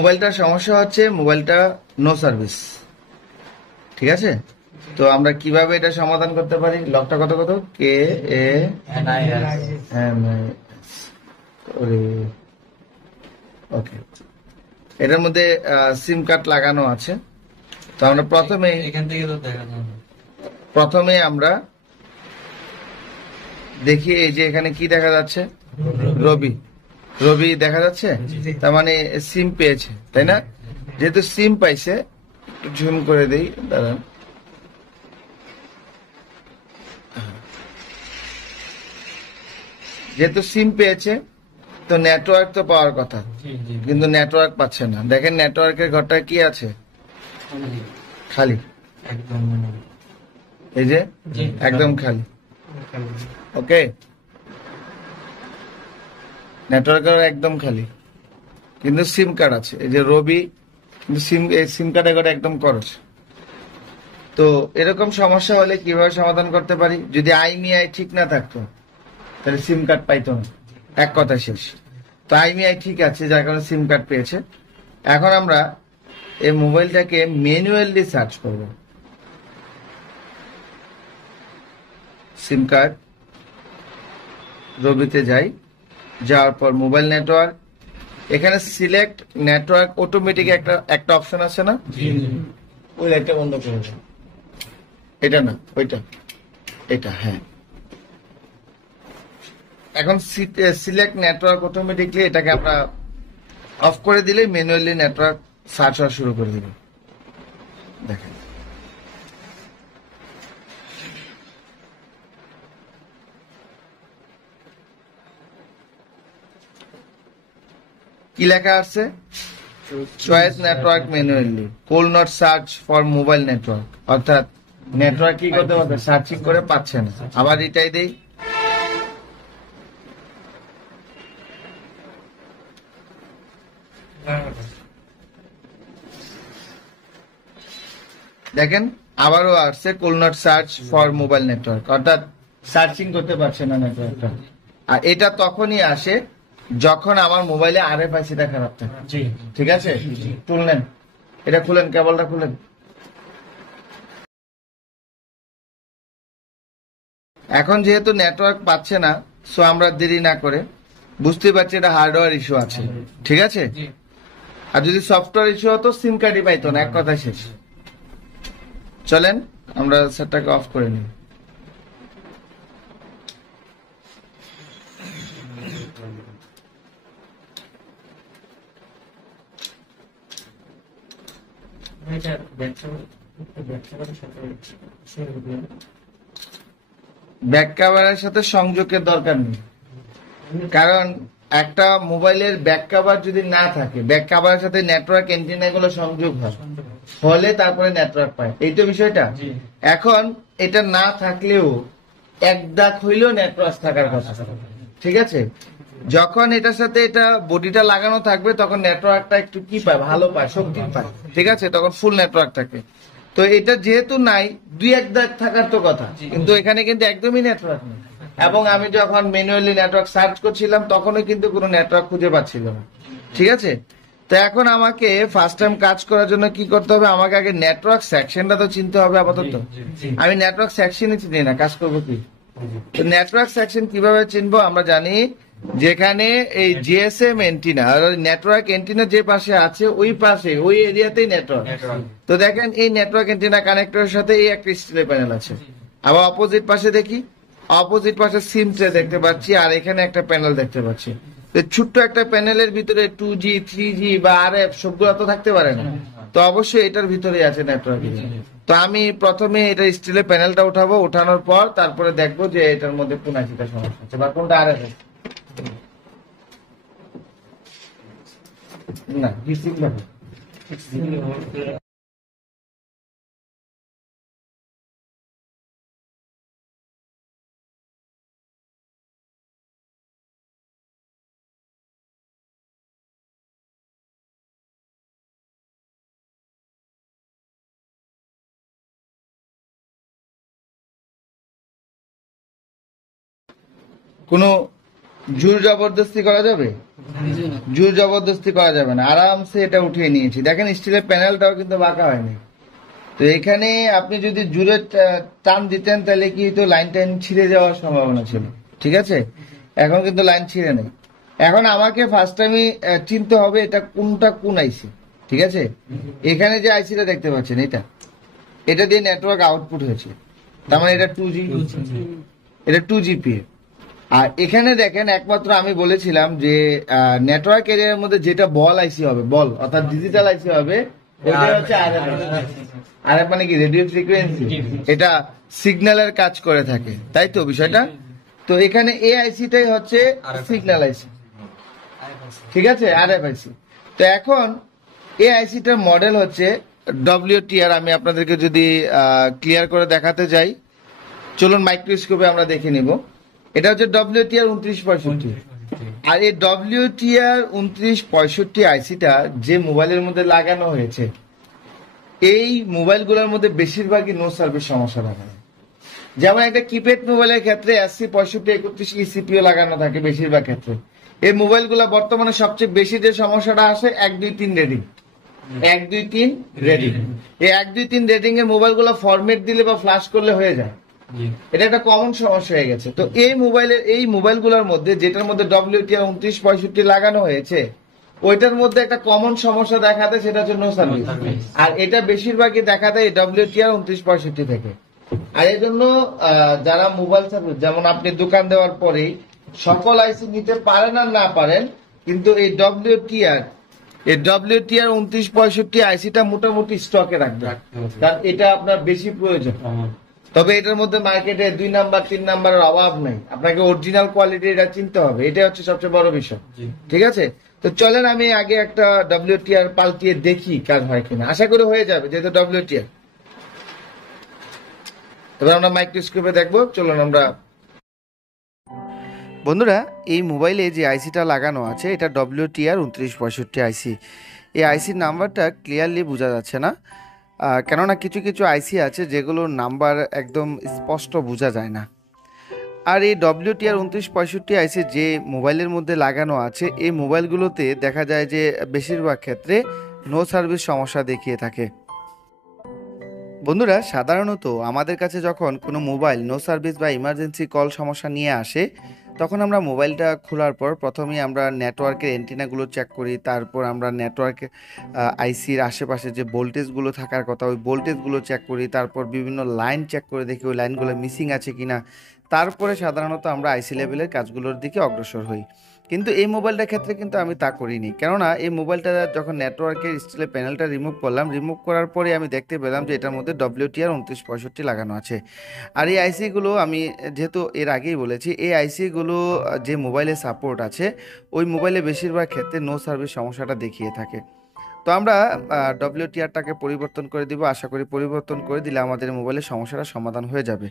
মোবাইলটার সমস্যা হচ্ছে মোবাইলটা নো সার্ভিস, ঠিক আছে? তো আমরা কিভাবে এটা সমাধান করতে পারি? লকটা কত কত কে এ এম ওকে, এটার মধ্যে সিম কার্ড লাগানো আছে। তো আমরা প্রথমে আমরা দেখি এই যে এখানে কি দেখা যাচ্ছে, রবি রবি দেখা যাচ্ছে, তার মানে সিম পেয়েছে, তাই না? যেহেতু সিম পাইছে, জুম করে দেই, দাঁড়ান। যেহেতু সিম পেয়েছে তো নেটওয়ার্ক তো পাওয়ার কথা, কিন্তু নেটওয়ার্ক পাচ্ছে না। দেখেন নেটওয়ার্কের ঘরটা কি আছে, খালি, এই যে একদম খালি। ওকে, নেটওয়ার্ক একদম খালি, কিন্তু সিম কার্ড আছে, এই যে রবি, কিন্তু সিম কার্ডের ঘরে একদম খরচ। তো এরকম সমস্যা হলে কিভাবে সমাধান করতে পারি? যদি আইমিআই ঠিক না থাকতো তাহলে সিম কার্ড পাইতো না, এক কথা শেষ। তো আইমিআই ঠিক আছে, যার কারণে সিম কার্ড পেয়েছে। এখন আমরা এই মোবাইলটাকে ম্যানুয়ালি সার্চ করব। সিম কার্ড, রবিতে যাই, যাওয়ার পর মোবাইল নেটওয়ার্ক, এখানে সিলেক্ট নেটওয়ার্ক অটোমেটিক একটা অপশন আছে না, ওই লাইটটা বন্ধ করে দেন। এটা না, ওইটা, এটা, হ্যাঁ। এখন সিলেক্ট নেটওয়ার্ক অটোমেটিকলি, এটাকে আমরা অফ করে দিলে ম্যানুয়ালি নেটওয়ার্ক সার্চ হওয়া শুরু করে দিবে। দেখেন কি লেখা আছে, choice network manually, could not search for mobile network, অর্থাৎ নেটওয়ার্ক কি করতে পারবে, সার্চিং করে পাচ্ছে না। আবার এটাই দেই, দেখেন আবারও আসছে call not search for mobile network, অর্থাৎ সার্চিং করতে পারছে না নেটওয়ার্কটা। আর এটা তখনই আসে যখন আমার মোবাইলে আরএফআইসিটা খারাপ থাকে, ঠিক আছে? তুললেন, এটা খুলেন, কেবলটা খুলেন। এখন যেহেতু নেটওয়ার্ক পাচ্ছে না, সো আমরা দেরি না করে, বুঝতেই পারছি এটা হার্ডওয়্যার ইস্যু আছে, ঠিক আছে? আর যদি সফটওয়্যার ইস্যু হতো সিম কার্ডই পাইতো না, এক কথা শেষ। চলেন আমরা সেটটাকে অফ করে নিই। ব্যাক কভারের সাথে সংযোগের দরকার নেই, কারণ একটা মোবাইলের ব্যাক কভার যদি না থাকে, ব্যাক কভারের সাথে নেটওয়ার্ক এন্টিনা গুলো সংযোগ হয়, হলে তারপরে নেটওয়ার্ক পায়, এই তো বিষয়টা। এখন এটা না থাকলেও এক দাগ হইলেও নেটওয়ার্ক থাকার কথা, ঠিক আছে? যখন এটার সাথে এটা বডিটা লাগানো থাকবে তখন নেটওয়ার্কটা একটু কি পায়, ভালো পায়, শক্তি পায়, ঠিক আছে? তখন ফুল নেটওয়ার্ক থাকে। তো এটা যেহেতু নাই, দুই এক দাগ থাকার তো কথা, কিন্তু এখানে কিন্তু একদমই নেটওয়ার্ক নেই। এবং আমি যখন ম্যানুয়ালি নেটওয়ার্ক সার্চ করছিলাম তখনও কিন্তু কোনো নেটওয়ার্ক খুঁজে পাচ্ছিল না, ঠিক আছে? তো এখন আমাকে ফার্স্ট টাইম কাজ করার জন্য কি করতে হবে, আমাকে আগে নেটওয়ার্ক সেকশনটা তো চিনতে হবে। আপাতত আমি নেটওয়ার্ক সেকশনই চিনি না, কাজ করবো কি? তো নেটওয়ার্ক সেকশন কিভাবে চিনবো? আমরা জানি যেখানে এই জিএসএম এন্টিনা, নেটওয়ার্ক এন্টিনা যে পাশে আছে ওই পাশে, ওই এরিয়াতেই নেটওয়ার্ক। তো দেখেন এই নেটওয়ার্ক এন্টিনা কানেক্টরের সাথে এই একটা ডিসপ্লে প্যানেল আছে। আবার অপোজিট পাশে দেখি, অপোজিট পাশে সিম ট্রে দেখতে পাচ্ছি, আর এখানে একটা প্যানেল দেখতে পাচ্ছি। তো ছোট্ট একটা প্যানেলের ভিতরে 2G 3G বা RF সবগুলো তো থাকতে পারে না, তো অবশ্যই এটার ভিতরে আছে নেটওয়ার্ক। তো আমি প্রথমে এটা স্টিলের প্যানেলটা উঠাবো, উঠানোর পর তারপরে দেখবো যে এটার মধ্যে কোন আইসিটা সমস্যা আছে বা কোনটা RF আছে। না, ডিসিং না, কোনো জোর জবরদস্তি করা যাবে? জোর জবরদস্তি করা যাবে না, আরামসে এটা উঠিয়ে নিয়েছি। দেখেন স্টিলের প্যানেলটাও কিন্তু বাঁকা হয়নি। তো এখানে আপনি যদি জোরে টান দিতেন তাহলে কি তো লাইন টাইন ছিঁড়ে যাওয়ার সম্ভাবনা ছিল, ঠিক আছে? এখন কিন্তু লাইন ছিঁড়ে নেই। এখন আমাকে ফার্স্ট টাইমে চিনতে হবে এটা কোনটা কোন আইসি, ঠিক আছে? এখানে যে আইসিটা দেখতে পাচ্ছেন এটা দিয়ে নেটওয়ার্ক আউটপুট হয়েছে, তার মানে এটা 2G, এটা 2GPA। আর এখানে দেখেন একমাত্র আমি বলেছিলাম যে নেটওয়ার্ক এরিয়ার মধ্যে যেটা বল আইসি হবে, বল অর্থাৎ ডিজিটাল আইসি হবে, ওইটা হচ্ছে আরএফ মানে কি রেডিও ফ্রিকোয়েন্সি, এটা সিগন্যালের কাজ করে থাকে, তাই তো বিষয়টা? তো এখানে এই আইসিটাই হচ্ছে সিগন্যাল আইসি, ঠিক আছে, আরএফ আইসি। তো এখন এই আইসিটার মডেল হচ্ছে WTR। আমি আপনাদেরকে যদি ক্লিয়ার করে দেখাতে যাই, চলুন মাইক্রোস্কোপে আমরা দেখে নিব। এটা হচ্ছে WTR 2965। আর এই WTR 2965 আইসিটা যে মোবাইলের মধ্যে লাগানো হয়েছে, এই মোবাইলগুলোর মধ্যে বেশিরভাগই নো সার্ভিস সমস্যা দেখা যায়। যেমন একটা কিপ্যাড মোবাইলের ক্ষেত্রে SC 6531 সিপিইউ লাগানো থাকে বেশিরভাগ ক্ষেত্রে। এই মোবাইলগুলো বর্তমানে সবচেয়ে বেশি যে সমস্যাটা আসে 1 2 3 রেডিং, 1 2 3 রেডিং। এই 1 2 3 রেডিং এর মোবাইলগুলো ফরম্যাট দিলে বা ফ্লাশ করলে হয়ে যায়, এটা একটা কমন সমস্যা হয়ে গেছে। তো এই মোবাইলগুলোর মধ্যে যেটার মধ্যে WTR 2965 লাগানো হয়েছে, ওইটার মধ্যে একটা কমন সমস্যা দেখা দেয়, সেটা হচ্ছে নো সার্ভিস। আর এটা বেশিরভাগই দেখা দেয় WTR 2965 থেকে। আর এই জন্য যারা মোবাইল সার্ভিস, যেমন আপনি দোকান দেওয়ার পরেই সকল আইসি নিতে পারেন আর না পারেন, কিন্তু এই WTR 2965 আইসিটা মোটামুটি স্টকে রাখবেন, কারণ এটা আপনার বেশি প্রয়োজন। তবে এটার মধ্যে মার্কেটে 2 নাম্বার 3 নাম্বারের অভাব নেই, আপনাকে অরিজিনাল কোয়ালিটি এটা চিনতে হবে, এটা হচ্ছে সবচেয়ে বড় বিষয়, ঠিক আছে? তো চলেন আমি আগে একটা WTR পাল্টিয়ে দেখি কাজ হয় কিনা, আশা করি হয়ে যাবে যেহেতু WTR। এবার আমরা মাইক্রোস্কোপে দেখবো, চলুন আমরা। বন্ধুরা, এই মোবাইলে যে আইসিটা লাগানো আছে এটা WTR 2965 আইসি। এই আইসির নাম্বারটা ক্লিয়ারলি বোঝা যাচ্ছে না, কেননা কিছু কিছু আইসি আছে যেগুলোর নাম্বার একদম স্পষ্ট বোঝা যায় না। আর এই WTR 2965 আইসি যে মোবাইলের মধ্যে লাগানো আছে, এই মোবাইলগুলোতে দেখা যায় যে বেশিরভাগ ক্ষেত্রে নো সার্ভিস সমস্যা দেখিয়ে থাকে। বন্ধুরা, সাধারণত আমাদের কাছে যখন কোনো মোবাইল নো সার্ভিস বা ইমার্জেন্সি কল সমস্যা নিয়ে আসে, তখন আমরা মোবাইলটা খোলার পর প্রথমেই আমরা নেটওয়ার্কের অ্যান্টেনাগুলো চেক করি, তারপর আমরা নেটওয়ার্ক আইসির আশেপাশে যে ভোল্টেজগুলো থাকার কথা ওই ভোল্টেজগুলো চেক করি, তারপর বিভিন্ন লাইন চেক করে দেখি ওই লাইনগুলো মিসিং আছে কিনা, তারপরে সাধারণত আমরা আইসি লেভেলের কাজগুলোর দিকে অগ্রসর হই। কিন্তু এই মোবাইলটার ক্ষেত্রে কিন্তু আমি তা করিনি, কেননা এই মোবাইলটা যখন নেটওয়ার্কের স্টিলের প্যানেলটা রিমুভ করলাম, রিমুভ করার পরে আমি দেখতে পেলাম যে এটার মধ্যে WTR 2965 লাগানো আছে। আর এই আইসিগুলো আমি যেহেতু এর আগেই বলেছি, এই আইসিগুলো যে মোবাইলে সাপোর্ট আছে ওই মোবাইলে বেশিরভাগ ক্ষেত্রে নো সার্ভিস সমস্যাটা দেখিয়ে থাকে। তো আমরা WTRটাকে পরিবর্তন করে দিব, আশা করি পরিবর্তন করে দিলে আমাদের মোবাইলের সমস্যাটা সমাধান হয়ে যাবে।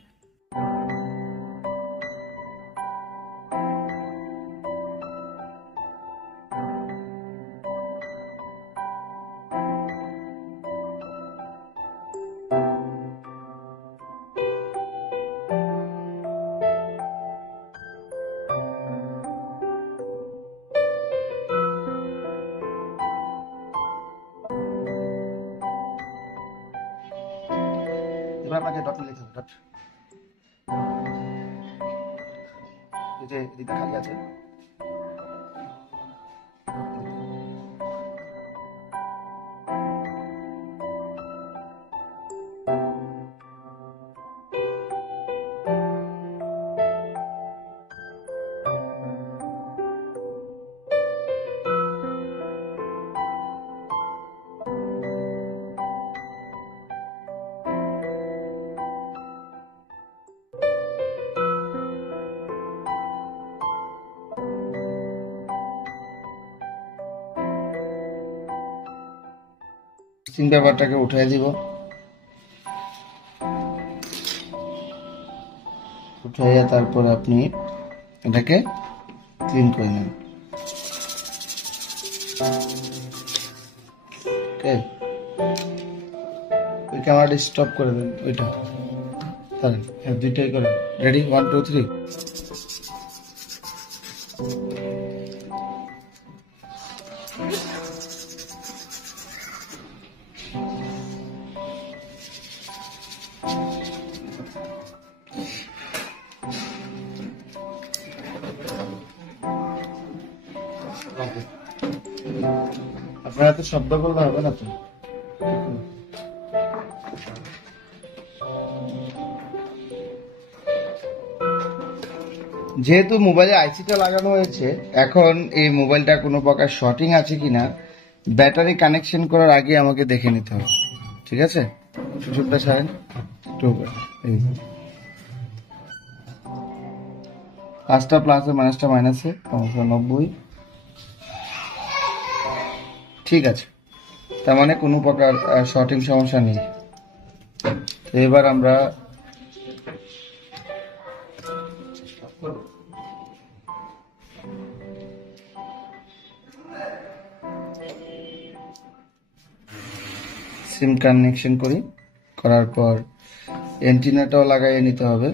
এবার আপনাকে ডট লিখতে হবে, ডট। এই যে এদিকটা খালি আছে, সিং পেপারটাকে উঠিয়ে দিব, উঠাইয়া তারপর আপনি এটাকে ক্লিন করে নেন। ওকে, ওই ক্যামেরাটা স্টপ করে দেন, ওইটা তাহলে দুইটাই করেন। রেডি, 1 2 3। আপনারা তো শব্দ করলে হবে না তো। যেহেতু মোবাইলে আইসিটা লাগানো হয়েছে, এখন এই মোবাইলটা কোনো প্রকার শর্টিং আছে কিনা ব্যাটারি কানেকশন করার আগে আমাকে দেখে নিতে হবে। ঠিক আছে, সুযোগটা সারেন একটু। প্লাসটা প্লাসে, মাইনাসটা মাইনাসে, 90। ঠিক আছে, তার মানে কোনো প্রকার শর্টিং সমস্যা নেই। এবার আমরা সিম কানেকশন করি, করার পর অ্যান্টেনাটাও লাগাইয়ে নিতে হবে।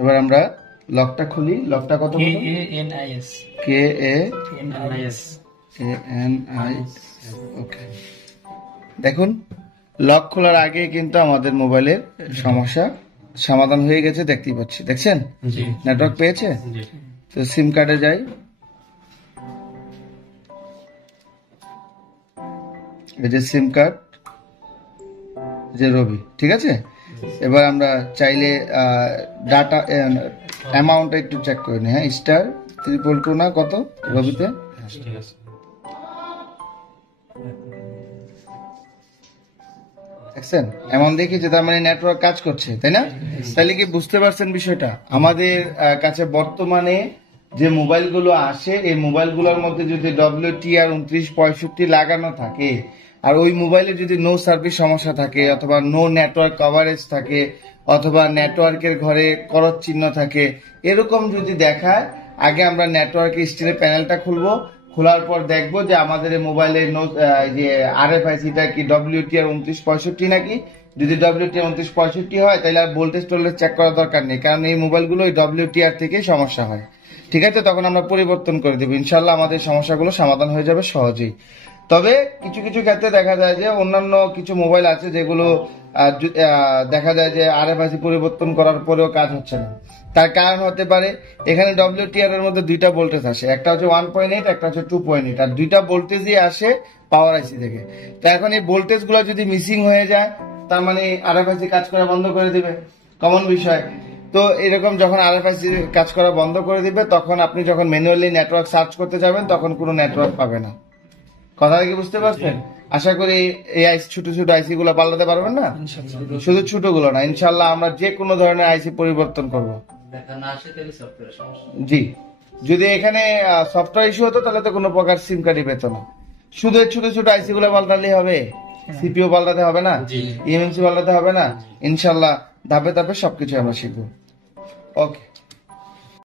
এবার আমরা লকটা খুলি। লকটা কত? KANIS। ওকে, দেখুন লক খোলার আগে কিন্তু আমাদের মোবাইলের সমস্যা সমাধান হয়ে গেছে, দেখতেই পাচ্ছি। দেখছেন নেটওয়ার্ক পেয়েছে। তো সিম কার্ডে যাই, এই যে সিম কার্ড, যে রবি। ঠিক আছে, এবার আমরা চাইলে ডাটা অ্যামাউন্টটা একটু চেক করে নিই। হ্যাঁ, *222 না কত রবিতে? দেখছেন অ্যামাউন্ট দেখিয়েছে, তার মানে নেটওয়ার্ক কাজ করছে, তাই না? তাহলে কি বুঝতে পারছেন বিষয়টা? আমাদের কাছে বর্তমানে যে মোবাইলগুলো আসে, এই মোবাইলগুলোর মধ্যে যদি WTR 2965 লাগানো থাকে, আর ওই মোবাইলে যদি নো সার্ভিস সমস্যা থাকে, অথবা নো নেটওয়ার্ক কভারেজ থাকে, অথবা নেটওয়ার্কের ঘরে করত চিহ্ন থাকে, এরকম যদি দেখায়, আগে আমরা নেটওয়ার্কের স্টিলের প্যানেলটা খুলবো। খোলার পর দেখবো যে আমাদের এই মোবাইলের যে RFICটা কি WTR 2965 নাকি। যদি WTR 2965 হয়, তাহলে আর ভোল্টেজ টোল্টেজ চেক করার দরকার নেই, কারণ এই মোবাইলগুলো ওই WTR থেকেই সমস্যা হয়। ঠিক আছে, তখন আমরা পরিবর্তন করে দেবো। ইনশাল্লাহ আমাদের সমস্যাগুলো সমাধান হয়ে যাবে সহজেই। তবে কিছু কিছু ক্ষেত্রে দেখা যায় যে অন্যান্য কিছু মোবাইল আছে যেগুলো দেখা যায় যে RFIC পরিবর্তন করার পরেও কাজ হচ্ছে না। তার কারণ হতে পারে এখানে WTR এর মধ্যে দুইটা ভোল্টেজ আসে, একটা হচ্ছে 1.8, একটা হচ্ছে 2.8, আর দুইটা ভোল্টেজই আসে পাওয়ার আইসি থেকে। তো এখন এই ভোল্টেজ গুলো যদি মিসিং হয়ে যায়, তার মানে RFIC কাজ করা বন্ধ করে দিবে, কমন বিষয়। তো এরকম যখন RFIC কাজ করা বন্ধ করে দিবে, তখন আপনি যখন ম্যানুয়ালি নেটওয়ার্ক সার্চ করতে যাবেন, তখন কোনো নেটওয়ার্ক পাবে না। কথা কি বুঝতে পারছেন? আশা করি এই ছোট ছোট আইসি গুলো পাল্টাতে পারবেন না, শুধু ছোট গুলো না, ইনশাল্লাহ আমরা যে কোনো ধরনের আইসি পরিবর্তন করব। জি, যদি এখানে সফটওয়্যার ইস্যু হতো তাহলে তো কোনো প্রকার সিম কার্ডই পেত না। শুধু ছোট ছোট আইসি গুলো পাল্টালেই হবে, সিপিও পাল্টাতে হবে না, এমএমসি পাল্টাতে হবে না। ইনশাল্লাহ ধাপে ধাপে সবকিছু আমরা শিখবো। ওকে।